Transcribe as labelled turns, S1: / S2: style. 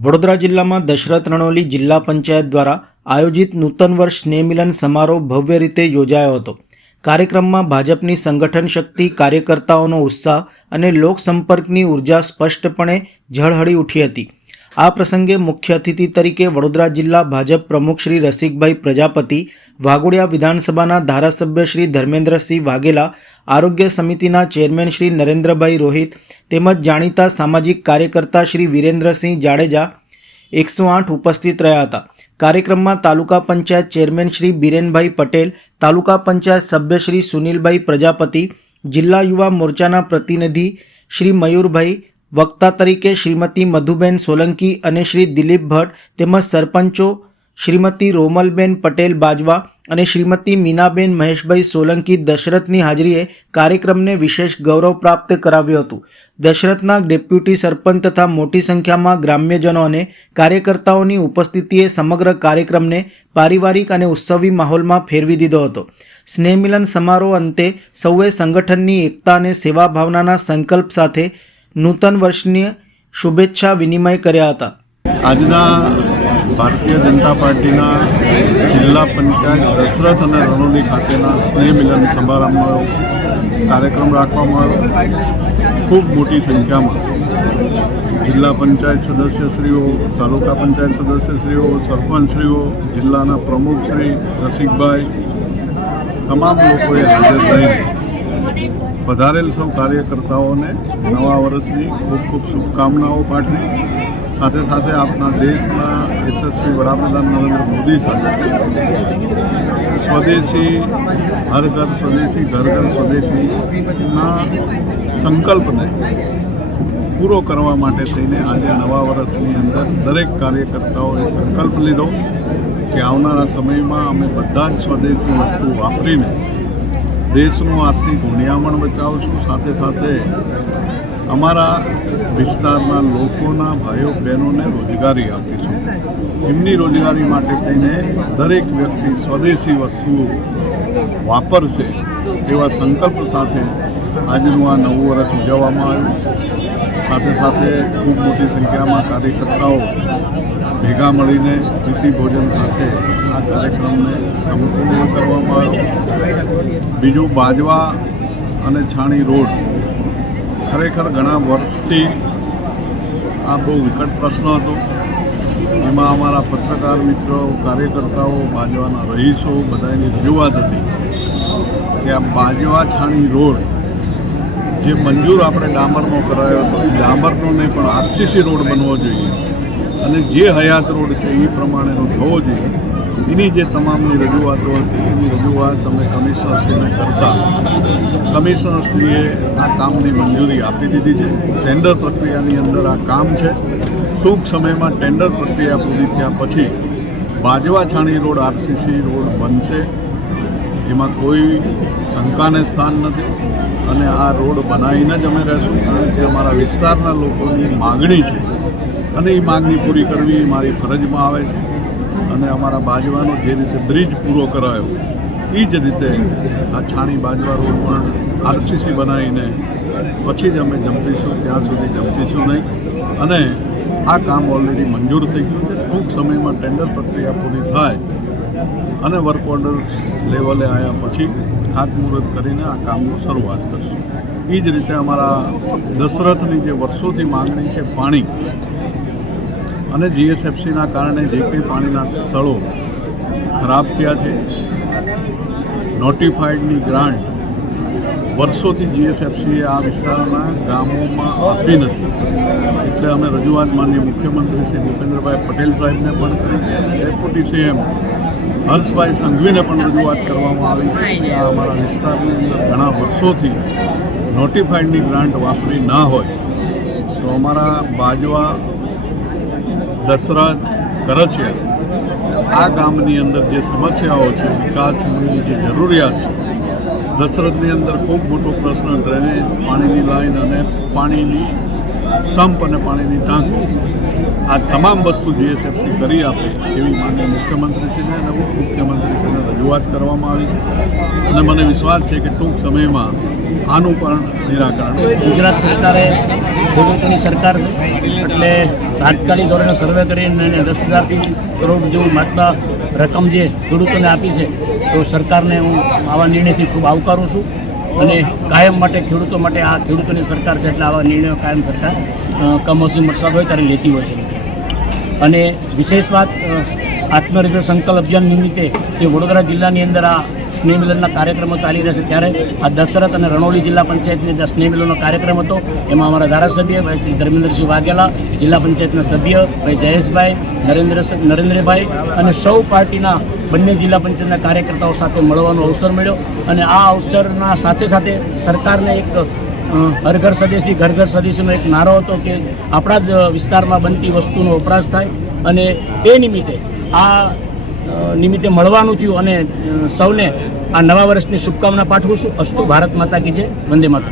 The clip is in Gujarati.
S1: વડોદરા જિલ્લામાં દશરથ રણોલી જિલ્લા પંચાયત દ્વારા આયોજિત નૂતન વર્ષ સ્નેહમિલન સમારોહ ભવ્ય રીતે યોજાયો હતો. કાર્યક્રમમાં ભાજપની સંગઠન શક્તિ, કાર્યકર્તાઓનો ઉત્સાહ અને લોકસંપર્કની ઊર્જા સ્પષ્ટપણે ઝળહળી ઉઠી હતી. આ પ્રસંગે મુખ્ય અતિથિ તરીકે વડોદરા જિલ્લા ભાજપ પ્રમુખ શ્રી રસિકભાઈ પ્રજાપતિ વાઘોડિયા વિધાનસભાના ધારાસભ્ય શ્રી ધર્મેન્દ્રસિંહ વાઘેલા, આરોગ્ય સમિતિના ચેરમેન શ્રી નરેન્દ્રભાઈ રોહિત તેમજ જાણીતા સામાજિક કાર્યકર્તા શ્રી વિરેન્દ્રસિંહ જાડેજા એકસો આઠ ઉપસ્થિત રહ્યા હતા. કાર્યક્રમમાં તાલુકા પંચાયત ચેરમેન શ્રી બિરેનભાઈ પટેલ, તાલુકા પંચાયત સભ્ય શ્રી સુનિલભાઈ પ્રજાપતિ, જિલ્લા યુવા મોરચાના પ્રતિનિધિ શ્રી મયુરભાઈ વક્તા તરીકે શ્રીમતી મધુબેન સોલંકી અને શ્રી દિલીપ ભટ્ટ તેમજ સરપંચો શ્રીમતી રોમલબેન પટેલ બાજવા અને શ્રીમતી મીનાબેન મહેશભાઈ સોલંકી દશરથની હાજરીએ કાર્યક્રમને વિશેષ ગૌરવ પ્રાપ્ત કરાવ્યું હતું. દશરથના ડેપ્યુટી સરપંચ તથા મોટી સંખ્યામાં ગ્રામ્યજનો અને કાર્યકર્તાઓની ઉપસ્થિતિએ સમગ્ર કાર્યક્રમને પારિવારિક અને ઉત્સવી માહોલમાં ફેરવી દીધો હતો. સ્નેહમિલન સમારોહ અંતે સૌએ સંગઠનની એકતા અને સેવા ભાવનાના સંકલ્પ સાથે નૂતન વર્ષની શુભેચ્છા વિનિમય કર્યા હતા.
S2: આજના ભારતીય જનતા પાર્ટીના જિલ્લા પંચાયત દશરથ અને રણોલી ખાતેના સ્નેહ મિલન સમારંભનો કાર્યક્રમ રાખવામાં આવ્યો. ખૂબ મોટી સંખ્યામાં જિલ્લા પંચાયત સદસ્યશ્રીઓ, તાલુકા પંચાયત સદસ્યશ્રીઓ, સરપંચશ્રીઓ, જિલ્લાના પ્રમુખશ્રી રસિકભાઈ, તમામ લોકોએ હાજર રહીને વધારેલ સૌ કાર્યકર્તાઓને નવા વર્ષની ખૂબ ખૂબ શુભકામનાઓ પાઠવી. સાથે સાથે આપણા દેશના યશસ્વી વડાપ્રધાન નરેન્દ્ર મોદી સાથે સ્વદેશી હર ઘર સ્વદેશી ઘર ઘર સ્વદેશીના સંકલ્પને પૂરો કરવા માટે થઈને આજે નવા વર્ષની અંદર દરેક કાર્યકર્તાઓએ સંકલ્પ લીધો કે આવનારા સમયમાં અમે બધા જ સ્વદેશી વસ્તુ વાપરીને દેશનું આર્થિક ગુણિયામણ બચાવશું, સાથે સાથે અમારા વિસ્તારના લોકોના ભાઈઓ, બહેનોને રોજગારી આપીશું. એમની રોજગારી માટે થઈને દરેક વ્યક્તિ સ્વદેશી વસ્તુઓ વાપરશે એવા સંકલ્પ સાથે આજનું આ નવું વર્ષ ઉજવવામાં આવ્યું. સાથે સાથે ખૂબ મોટી સંખ્યામાં કાર્યકર્તાઓ ભેગા મળીને પ્રીતિ ભોજન સાથે આ કાર્યક્રમને સંપૂર્ણ કરવામાં આવ્યો. બીજું બાજવા અને છાણી રોડ. ખરેખર ઘણા વર્ષથી આ બહુ વિકટ પ્રશ્ન હતો. એમાં અમારા પત્રકાર મિત્રો, કાર્યકર્તાઓ બાજવાના રહીશો બધાની રજૂઆત હતી કે આ બાજવા છાણી રોડ જે મંજૂર આપણે ડામરનો કરાયો હતો. એ ડામરનો નહીં પણ આરસીસી રોડ બનવો જોઈએ. અને જે હયાત રોડ છે એ પ્રમાણેનો થવો જોઈએ. એની જે તમામની રજૂઆતો હતી, એની રજૂઆત અમે કમિશનરશ્રીને કરતા. કમિશનરશ્રીએ આ કામની મંજૂરી આપી દીધી છે. ટેન્ડર પ્રક્રિયાની અંદર આ કામ છે. ટૂંક સમયમાં ટેન્ડર પ્રક્રિયા પૂરી થયા પછી Bajwa Chhani road, RCC road બનશે. એમાં કોઈ શંકાને સ્થાન નથી. અને આ રોડ બનાવીને જ અમે રહેશું. કારણ કે અમારા વિસ્તારના લોકોની માગણી છે અને એ માગણી પૂરી કરવી એ મારી ફરજમાં આવે છે. અને અમારા બાજવાનો જે રીતે બ્રિજ પૂરો કરાયો એ જ રીતે આ છાણી બાજવા રોડ પણ આરસીસી બનાવીને પછી જ અમે જંપીશું, ત્યાં સુધી જંપીશું નહીં. અને આ કામ ઓલરેડી મંજૂર થઈ ગયું. છે ટૂંક સમયમાં ટેન્ડર પ્રક્રિયા પૂરી થાય અને વર્ક ઓર્ડર લેવલે આવ્યા પછી ખાતમુહૂર્ત કરીને આ કામની શરૂઆત કરશું. એ જ રીતે અમારા દશરથની જે વર્ષોથી માંગણી છે પાણી અને જીએસએફસીના કારણે જે કંઈ પાણીના સ્થળો ખરાબ થયા છે નોટિફાઈડની ગ્રાન્ટ વર્ષોથી જીએસએફસીએ આ વિસ્તારના ગામોમાં આપી નથી. એટલે અમે રજૂઆત માનીય મુખ્યમંત્રી શ્રી ભૂપેન્દ્રભાઈ પટેલ સાહેબને પણ કરી ડેપ્યુટી સીએમ હર્ષભાઈ સંઘવીને પણ રજૂઆત કરવામાં આવી છે કે આ અમારા વિસ્તારની અંદર ઘણા વર્ષોથી નોટિફાઈડની ગ્રાન્ટ વાપરી ના હોય. તો અમારા બાજવા દશરથ કરચિયા આ ગામની અંદર જે સમસ્યાઓ છે વિકાસની જે જરૂરિયાત છે, દશરથની અંદર ખૂબ મોટો પ્રશ્ન ડ્રેનેજ, પાણીની લાઈન અને પાણીની સંપ અને પાણીની ટાંકી. આ તમામ વસ્તુ જીએસએફસી કરી આપે એવી માન્ય મુખ્યમંત્રીશ્રીને અને ઉપમુખ્યમંત્રીશ્રીને રજૂઆત કરવામાં આવી છે. અને મને વિશ્વાસ છે કે ટૂંક સમયમાં આનું પણ નિરાકરણ
S3: ગુજરાત સરકારે ખેડૂતોની સરકાર છે એટલે તાત્કાલિક ધોરણે સર્વે કરીને એને દસ હજારથી કરોડ જેવું માત્ર રકમ જે ખેડૂતોને આપી છે, તો સરકારને હું આવા નિર્ણયથી ખૂબ આવકારું છું અને કાયમ માટે ખેડૂતો માટે આ ખેડૂતોની સરકાર છે એટલે આવા નિર્ણયો કાયમ સરકાર કમોસમી વરસાદ હોય ત્યારે લેતી હોય છે. અને વિશેષ વાત આત્મનિર્ભર સંકલ્પ અભિયાન નિમિત્તે જે વડોદરા જિલ્લાની અંદર આ સ્નેહ મિલનના કાર્યક્રમો ચાલી રહ્યા છે, ત્યારે આ દશરથ અને રણોલી જિલ્લા પંચાયતની અંદર સ્નેહ મિલનનો કાર્યક્રમ હતો. એમાં અમારા ધારાસભ્ય ભાઈ શ્રી ધર્મેન્દ્રસિંહ વાઘેલા, જિલ્લા પંચાયતના સભ્ય ભાઈ જયેશભાઈ, નરેન્દ્ર નરેન્દ્રભાઈ અને સૌ પાર્ટીના બંને જિલ્લા પંચાયતના કાર્યકર્તાઓ સાથે મળવાનો અવસર મળ્યો. અને આ અવસરના સાથે સાથે સરકારને એક હર ઘર સ્વદેશી ઘર ઘર સ્વદેશીનો એક નારો હતો કે આપણા જ વિસ્તારમાં બનતી વસ્તુનો વપરાશ થાય અને એ નિમિત્તે આ નિમિત્તે મળવાનું થયું અને સૌને આ નવા વર્ષની શુભકામના પાઠવું છું. અસ્તુ ભારત માતા કી જય. વંદે માતરમ.